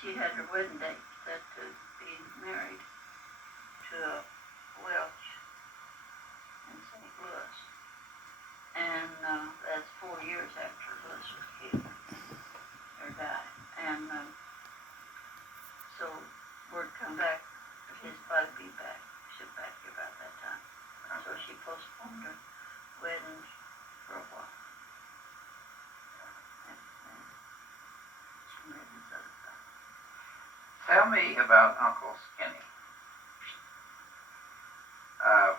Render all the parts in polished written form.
she had her wedding date set to be married to a Welch in St. Louis. And that's 4 years after Louis was killed, or died. And so word come back of his body be back, shipped back here about that time. So she postponed her wedding for a while. Tell me about Uncle Skinny.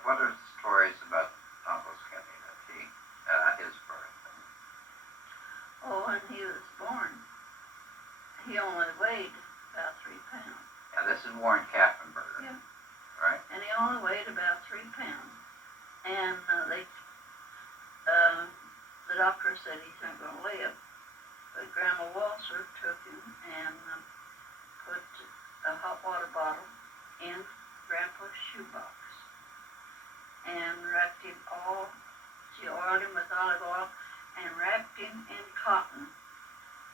What are the stories about Uncle Skinny that his birth? Oh, when he was born, he only weighed about 3 pounds. Now this is Warren Kaffenberger. Yeah. Right? And he only weighed about 3 pounds. And the doctor said he's not going to live. But Grandma Walser took him and put a hot water bottle in Grandpa's shoebox and wrapped him she oiled him with olive oil and wrapped him in cotton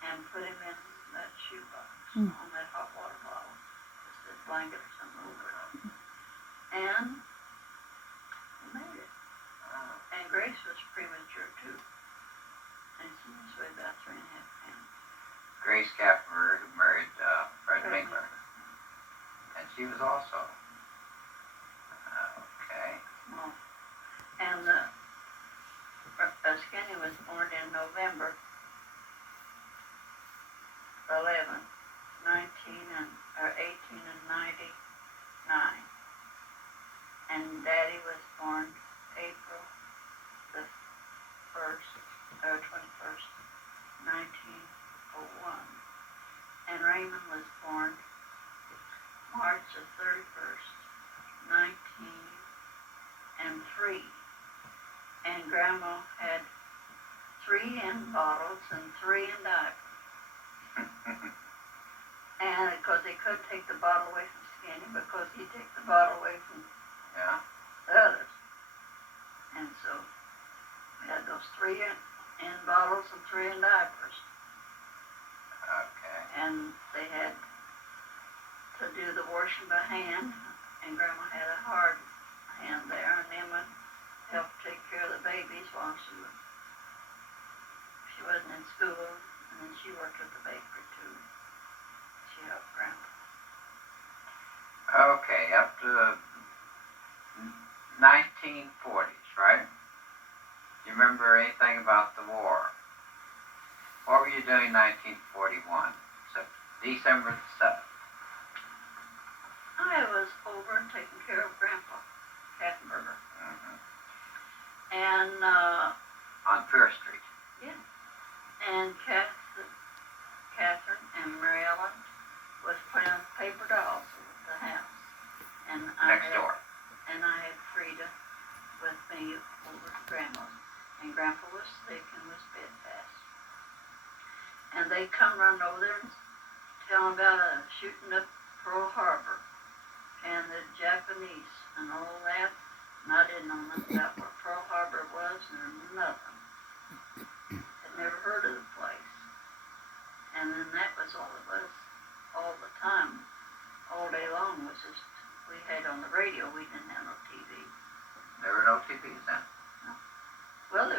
and put him in that shoebox on that hot water bottle. Just a blanket or something over it. And he made it. And Grace was premature too. And she was weighed about 3.5 pounds. Grace Kaffenberger, who married Fred Winkler. And she was also. Okay. Well, and Skinny was born in November 11, 18 and 99. And Daddy was born April the 21st, 1901. And Raymond was born March the 31st, 1903. And Grandma had 3 in bottles and 3 in diapers. And because they couldn't take the bottle away from Skinny because he'd take the bottle away from the others. And so we had those 3 in bottles and 3 in diapers. Okay. And they had to do the washing by hand, and Grandma had a hard hand there, and Emma helped take care of the babies while she wasn't in school, and then she worked at the bakery too. She helped Grandpa. Okay, up to 1940s, right? Do you remember anything about the war? What were you doing in 1941? December the 7th. I was over taking care of Grandpa Kaffenberger. And on Fair Street. yeah. And Catherine and Mary Ellen was playing paper dolls at the house. And Next door. And I had Frida with me over at Grandma's. And Grandpa was sick and was bedfast. And they come running over there and tell them about shooting up Pearl Harbor and the Japanese and all that. And I didn't know nothing about what Pearl Harbor was or nothing. Had never heard of the place. And then that was all it was all the time. All day long was just, we had on the radio, we didn't have no TV. There were no TVs then? No. Well,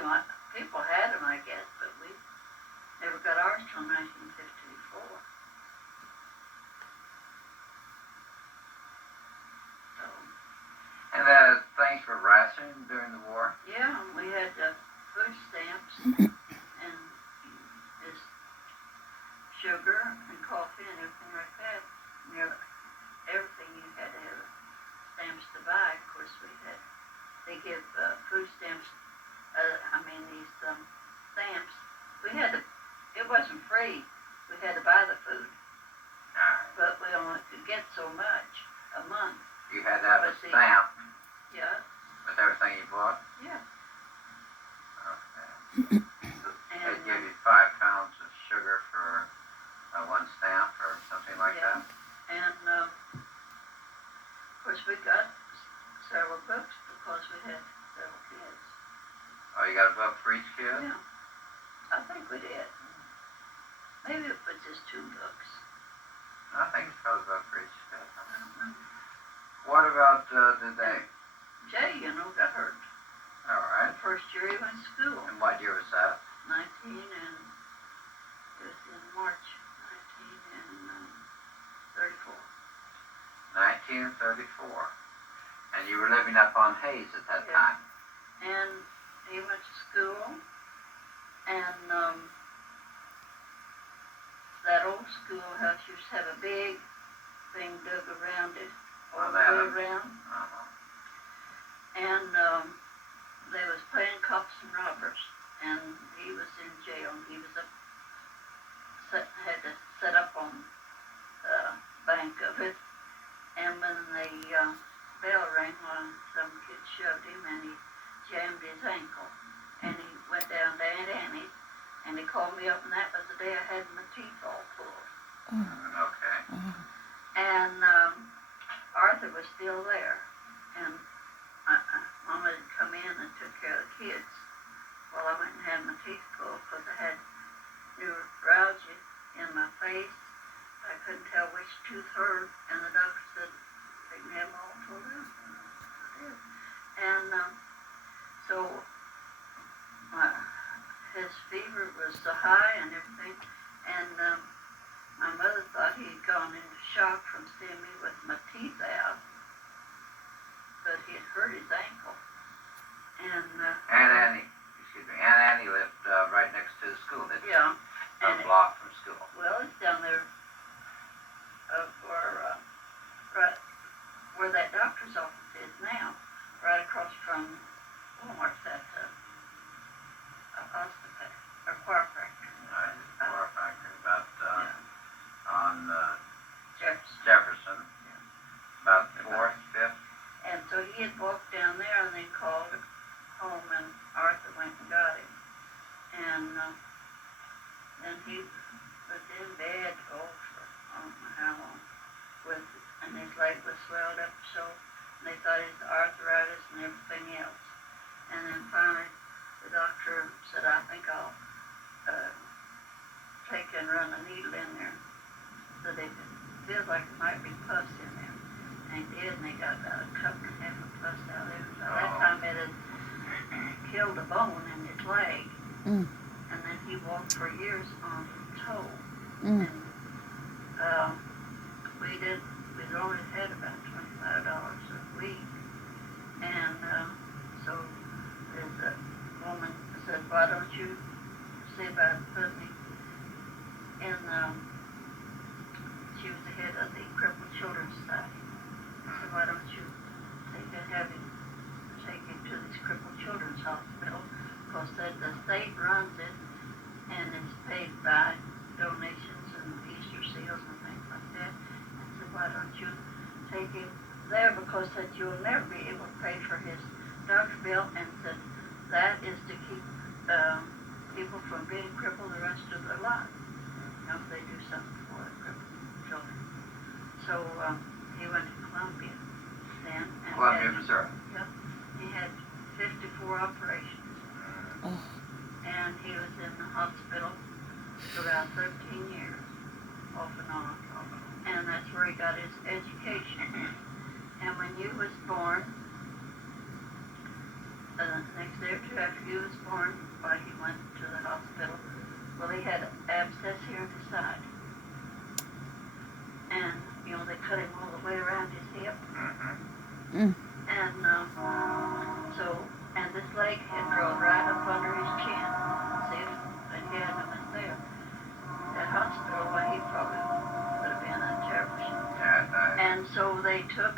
people had them, I guess, but we never got ours till 1954. So. And things were rationed during the war? Yeah, we had food stamps and just sugar and coffee and everything like that. Everything you had to have stamps to buy. Of course, they give food stamps, these stamps. It wasn't free. We had to buy the food. But we only could get so much a month. You had to have a stamp. Yeah. With everything you bought? Yeah. Okay. They'd give you 5 pounds of sugar for 1 stamp or something like that? And of course we got several books because we had several kids. Oh, you got a book for each kid? Yeah. I think we did. Maybe it was just 2 books. did they? Jay, got hurt. All right. The first year he went to school. And what year was that? 19 and it was in March 1934. 1934. And you were living up on Hayes at that time. And he went to school, and that old schoolhouse used to have a big thing dug around it, all the way around. And they was playing cops and robbers, and he was in jail. He was had to set up on the bank of it, and when the bell rang, some kid shoved him, and he jammed his ankle, and he went down to Aunt Annie's, and he called me up, and that was the day I had my teeth all pulled. Okay. And Arthur was still there, and Mama had come in and took care of the kids while I went and had my teeth pulled, because I had neuralgia in my face. I couldn't tell which tooth hurt, and the doctor said they can have them all pulled out. And so his fever was so high and everything, and my mother thought he'd gone into shock from seeing me with my teeth out, but he had hurt his ankle. And Aunt Annie lived right next to the school, didn't she? Yeah. A block from school. Well, it's down there right where that doctor's office is now, right across from Walmart's at hospital or chiropractor. Chiropractor, about on Jefferson. about 4th, 5th. And so he had walked down there and then called home, and Arthur went and got him. And then he was in bed for I don't know how long, and his leg was swelled up so, and they thought it was arthritis and everything else. And then finally the doctor said, I think I'll take and run a needle in there so they feels like it might be pus in there. And he did, and they got about a cup and a half of pus out of there. So that time it had killed a bone in his leg. And then he walked for years on toe. And we'd only had about $25 a week. And so there's a woman that said, why don't you see about putting me in, she was the head of the Crippled Children's Society. I said, why don't you have him take him to this Crippled Children's Hospital, because the state runs it, and it's paid by donations and Easter seals and things like that. I said, why don't you take him there, because that you'll never be able to pay for his doctor bill, and said that is to keep people from being crippled the rest of their lives, if they do something for the crippled children. So he went to Columbia then. And Columbia, Missouri. Yep. He had 54 operations. And he was in the hospital for about 13 years, off and on. And that's where he got his education. And when you was born, the next day or two after you was born, he went to the hospital. Well, he had an abscess here in his side. And, they cut him all the way around his hip. And and this leg had grown right up under his chin. See, if he hadn't been there, that hospital, well, he probably would have been in terrible shape. And so they took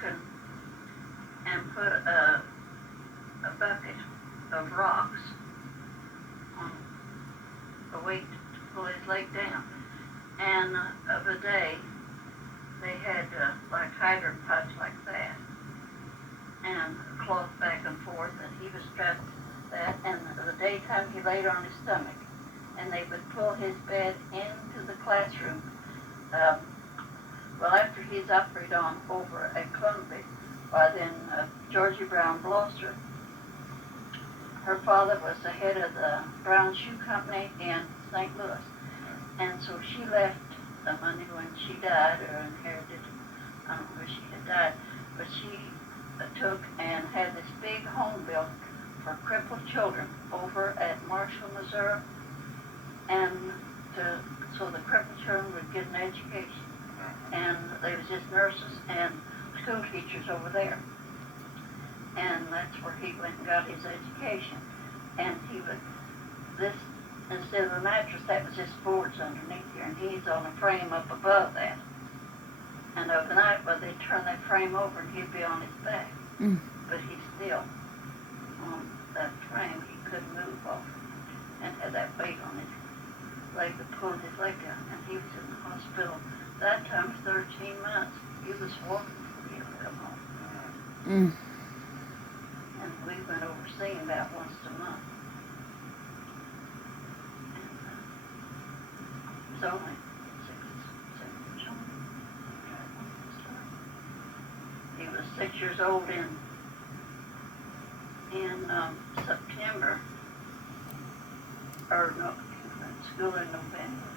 and put a bucket of rocks on a weight to pull his leg down. And of a day, they had like hydrant pipes like that, and cloth back and forth, and he was strapped to that, and the daytime he laid on his stomach, and they would pull his bed into the classroom. Well, after he's operated on over at Columbia, then Georgie Brown Blosser, her father was the head of the Brown Shoe Company in St. Louis, and so she left the money when she died, or inherited, I don't know where she had died, but she took and had this big home built for crippled children over at Marshall, Missouri, and so the crippled children would get an education. And they was just nurses and school teachers over there. And that's where he went and got his education. And he would, instead of a mattress, that was just boards underneath here, and he's on a frame up above that. And overnight, well, they'd turn that frame over and he'd be on his back. But he's still on that frame. He couldn't move off it and had that weight on his leg that pulled his leg down. And he was in the hospital that time for 13 months. He was walking before he would come home. And we went over to see him about once a month. And it was only 6 years old. He was 6 years old in September, or no, he went to school in November.